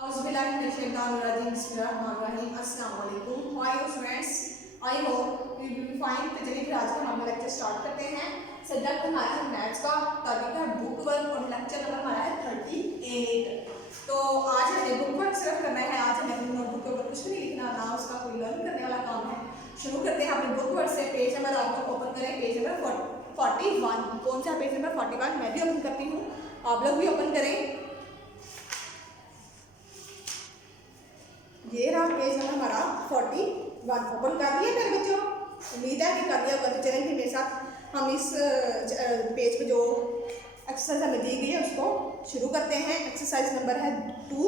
अस्सलामुअलैकुम। Hi students, I hope you will be fine. तो चलिए फिर आज का हम लेक्चर स्टार्ट करते हैं। सब्जेक्ट हमारा है मैथ्स का, टॉपिक है बुक वर्क और लेक्चर नंबर हमारा है 38। तो आज हमें बुक वर्क सिर्फ करना है। आज हमें अपनी नोटबुक के ऊपर कुछ भी नहीं लिखना, ना उसका कोई लर्न करने वाला काम है। शुरू करते हैं अपने बुक वर्क से। पेज नंबर आप लोग ओपन करें, पेज नंबर 41। कौन सा पेज नंबर 41? मैं भी ओपन करती हूँ, आप लोग भी ओपन करें। ये रहा पेज नंबर हमारा 41। ओपन कर दिया मेरे बच्चों? उम्मीद है कि कर दिया होगा। तो चलेंगे मेरे साथ, हम इस पेज पे जो एक्सरसाइज हमें दी गई है उसको शुरू करते हैं। एक्सरसाइज नंबर है 2।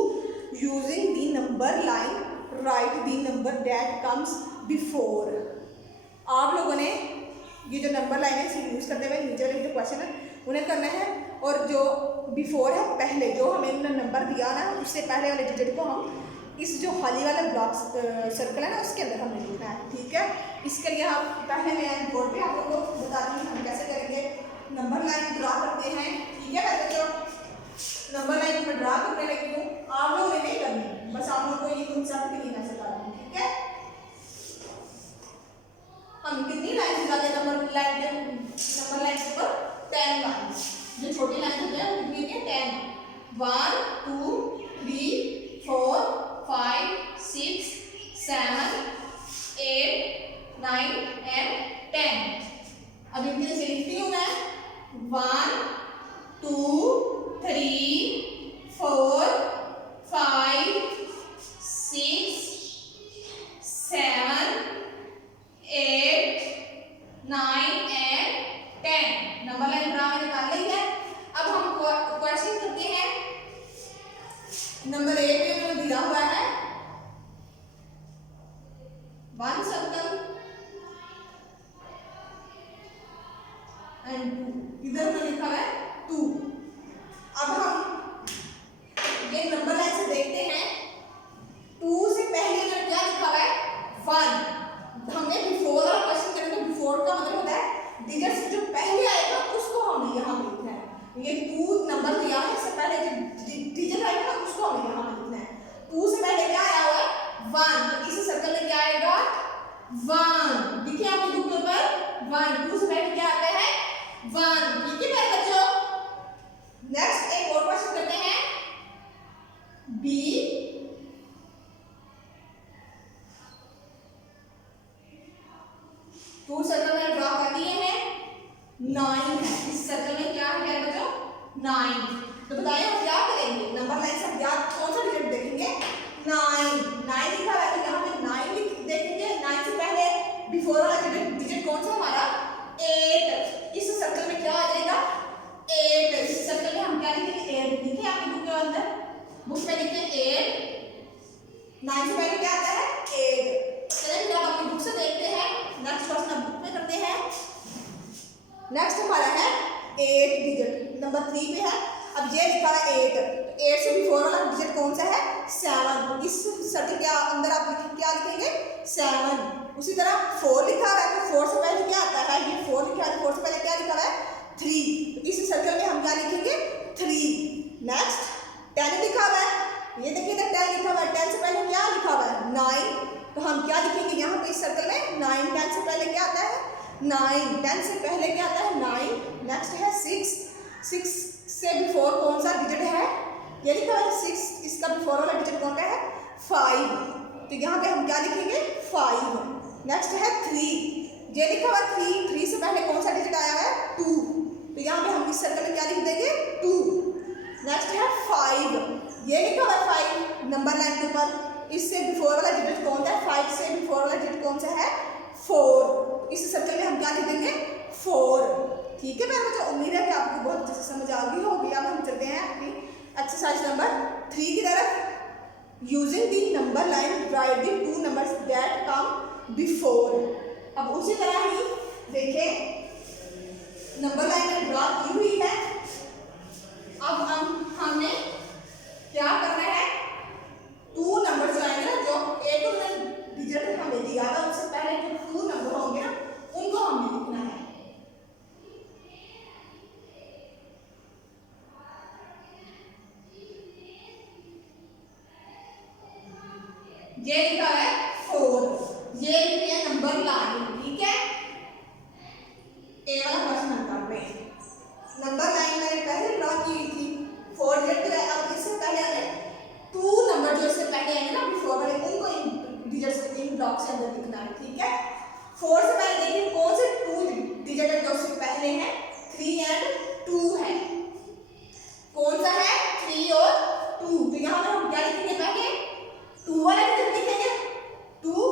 Using the number line right the number that comes before. आप लोगों ने ये जो नंबर लाइन है इसे यूज करते हुए नीचे वाले जो क्वेश्चन है उन्हें करना है, और जो बिफोर है पहले जो हमें नंबर दिया ना उससे पहले वाले डिजिट को हम इस जो खाली वाला ब्लॉक सर्कल है ना उसके अंदर हमें लिखना है। ठीक है, इसके लिए हम पहले मैं बोर्ड पे आप लोगों को बताती हूँ हम कैसे करेंगे। नंबर लाइन ड्रा करते हैं। ठीक है बच्चों, नंबर लाइन में ड्रा करने लगी हूँ, आप लोगों ने नहीं करनी, बस आप लोगों को ये कंसेप्ट क्लियर से करना है। ठीक है, हम कितनी लाइन लगाते हैं नंबर लाइन के ऊपर? 10 लाइन। जो छोटी लाइन होती है वो कितनी है? 10। 1 2 3 4 5 6 7 8 9 and 10। अब इनके से लिखती हूँ मैं 1 2 3 4 5 6 7 8 9 and 10। नंबर लाइन ड्रा मैंने कर ली है। अब हम क्वेश्चन करते हैं। नंबर 1 में जो दिया हुआ है 1 सर्कल एंड 2, इधर में लिखा है 2। अब हम ये नंबर लाइन से देखते हैं 2 से पहले जो क्या लिखा हुआ है 1। हमने बिफोर वाला क्वेश्चन करेंगे। बिफोर का मतलब होता है डिजिट से जो पहले आएगा उसको हमें यहाँ लिखना है। ये 2 नंबर दिया है, इससे पहले जो डिजिट आएगा ना उसको हमें यहाँ लिखना है। 2 से पहले क्या आया हुआ है 1, तो इस सर्कल में क्या आएगा 1। देखिए आपकी बुक के ऊपर 1। 2 से पहले क्या आता है 1। ठीक है मेरे बच्चों, नेक्स्ट एक और क्वेश्चन करते हैं। बी 2 सर्कल में ड्रॉ कर दिए हैं। 9 है इस सर्कल में, क्या है मेरे बच्चों 9। तो बताइए हम क्या करेंगे? नंबर लाइन से हम क्या कौन सा डिजिट देखेंगे? 9 लिखा है तो यहाँ पे 9 देखेंगे। 9 से पहले बिफोर वाला डिजिट कौन सा हमारा 8। इस सर्कल में क्या आ जाएगा 8। इस सर्कल में हम क्या लिखेंगे 8। लिखे आपकी बुक के अंदर, बुक पे लिखे 8। 9 से पहले क्या आता है 8। चलिए फिर आप अपनी बुक से देखते हैं। नेक्स्ट क्वेश्चन बुक में करते हैं। नेक्स्ट हमारा है 8 डिजिट, नंबर 3 पे है। अब ये लिखा है 8, तो 8 से बिफोर वाला डिजिट कौन सा है 7। इस सर्कल के अंदर आप क्या लिखेंगे 7। उसी तरह 4 लिखा है, तो 4 से पहले क्या आता है? ये 4 लिखा है, 4 से पहले क्या लिखा है 3। तो इस सर्कल में हम क्या लिखेंगे 3। नेक्स्ट 10 लिखा हुआ है, ये देखिए 10 लिखा हुआ है। 10 से पहले क्या लिखा हुआ है 9, तो हम क्या लिखेंगे यहाँ पे इस सर्कल में 9। 10 से पहले क्या आता है 9। 10 से पहले क्या आता है 9। नेक्स्ट है 6। 6 से बिफोर कौन सा डिजिट है? ये लिखा है 6। इसका बिफोर वाला डिजिट कौन सा है 5। तो यहाँ पे हम क्या लिखेंगे 5। नेक्स्ट है 3, ये लिखा हुआ 3। 3 से पहले कौन सा डिजिट आया है 2। तो यहाँ पे हम इस सर्कल में क्या लिख देंगे 2। नेक्स्ट है 5, ये लिखा हुआ 5 नंबर लाइन के ऊपर। इससे बिफोर वाला डिजिट कौन सा है 5 से बिफोर वाला डिजिट कौन सा है 4। इस सर्कल में हम क्या लिख देंगे 4। ठीक है मेरे बच्चों, उम्मीद है कि आपको बहुत अच्छे से समझ आ गई होगी। अब हम चलते हैं अपनी एक्सरसाइज नंबर 3 की तरफ। Using the number line right the 2 numbers that come before. अब उसी तरह ही देखें नंबर लाइन में ड्रॉ की हुई है। अब हमने क्या करना है 2 नंबर जो आएंगे ना, जो एक डिजिट हमें दिया था उससे पहले जो 2 नंबर होंगे ना उनको हमें लिखना है। ये लिखा है 4, ये लिखे हैं नंबर लाइन, ठीक है। ए वाला क्वेश्चन हम कर रहे हैं। नंबर लाइन मैंने पहले ड्रॉ की थी, 4 डिजिट है। अब इससे पहले हमें 2 नंबर जो इससे पहले आएंगे ना बिफोर वाले, उनको इन डिजिट्स इन ब्लॉक से अंदर लिखना है, ठीक है। 4 से पहले देखिए कौन से 2 डिजिट है जो इससे पहले हैं, 3 एंड 2 है। कौन सा है, 3 और 2। तो यहाँ पे हम क्या लिखेंगे, पहले 2 वाला डिजिट लिखेंगे 2,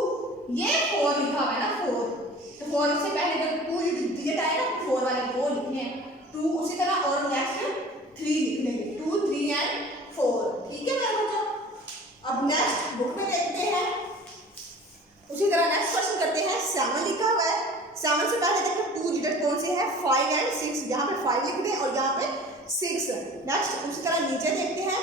ये 4 लिखा हुआ है ना 4, तो 4 से पहले जब 2 डिजिट आए ना 4 वाले वो लिखने हैं 2, उसी तरह और नेक्स्ट 3 लिख लेंगे, 2, 3 एंड 4, ठीक है मेरे बच्चों। अब नेक्स्ट बुक में देखते हैं, उसी तरह नेक्स्ट क्वेश्चन करते हैं। 7 लिखा हुआ है, 7 से पहले देखो 2 डिजिट कौन से हैं, 5 एंड 6, यहाँ पे 5 लिख दें और यहाँ पे 6। नेक्स्ट उसी तरह नीचे देखते हैं,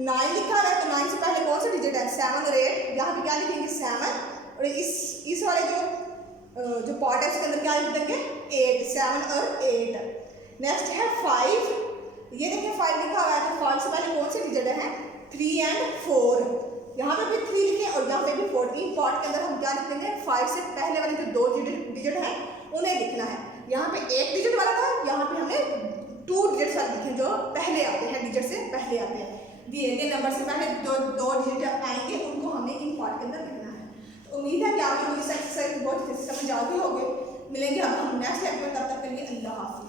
9 लिखा हुआ है, तो 9 से पहले कौन सा डिजिट है, 7 और 8, यहाँ पे क्या लिखेंगे 7, और इस वाले जो पार्ट है उसके अंदर क्या लिख देंगे 8, 7 और 8। नेक्स्ट है 5, ये देखिए 5 लिखा हुआ है, तो 5 से पहले कौन से डिजिट है, 3 एंड 4, यहाँ पे भी 3 लिखे और यहाँ पे भी 4। पार्ट के अंदर हम क्या लिख देंगे, 5 से पहले वाले जो 2 डिजिट हैं उन्हें लिखना है। यहाँ पे 1 डिजिट वाला था, यहाँ पे हमने 2 डिजिट वाले लिखे जो पहले आते हैं, डिजिट से पहले आते हैं, दिए गए नंबर से पहले जो 2 डिजिट आएंगे उनको हमने इन पार्ट के अंदर लिखना है। तो उम्मीद है कि आप लोग इस एक्सरसाइज बहुत समझ आ गए होंगे। मिलेंगे अब हम नेक्स्ट एपिसोड, तब तक के लिए अल्लाह हाफ़िज़।